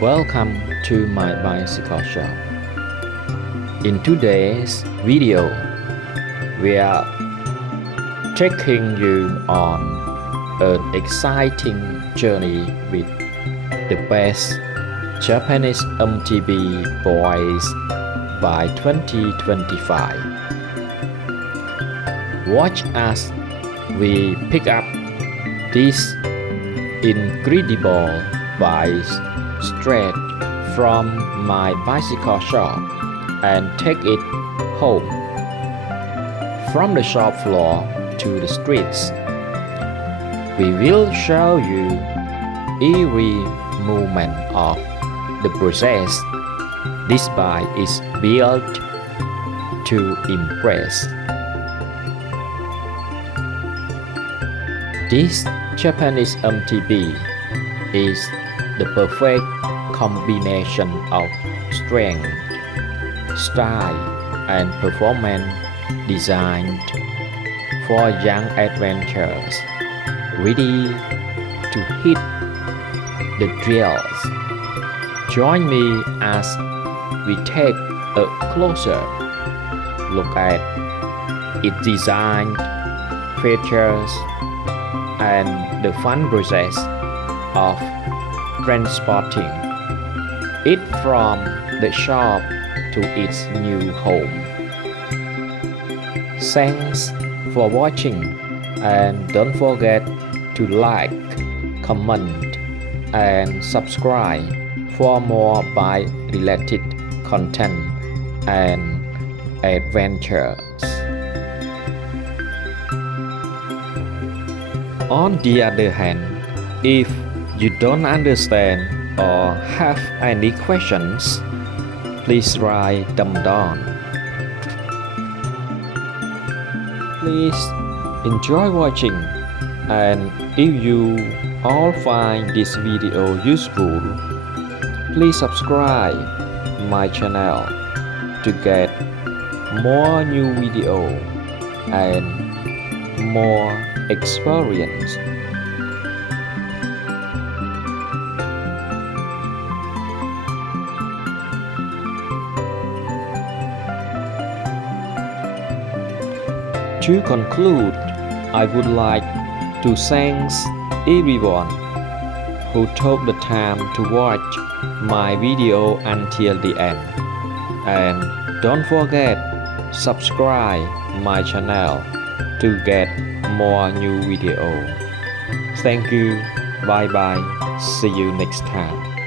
Welcome to my bicycle shop. In today's video, we are taking you on an exciting journey with the best Japanese MTB boys by 2025. Watch as we pick up this incredible bikes straight from my bicycle shop and take it home. From the shop floor to the streets, we will show you every movement of the process. This bike is built to impress. This Japanese MTB is the perfect combination of strength, style, and performance designed for young adventurers ready to hit the trails. Join me as we take a closer look at its design, features, and the fun process of transporting it from the shop to its new home. Thanks for watching, and don't forget to like, comment, and subscribe for more bike-related content and adventures. On the other hand, if you don't understand or have any questions, please write them down. Please enjoy watching, and if you all find this video useful, please subscribe my channel to get more new video and more experience. To conclude, I would like to thank everyone who took the time to watch my video until the end. And don't forget, subscribe my channel to get more new video. Thank you. Bye bye. See you next time.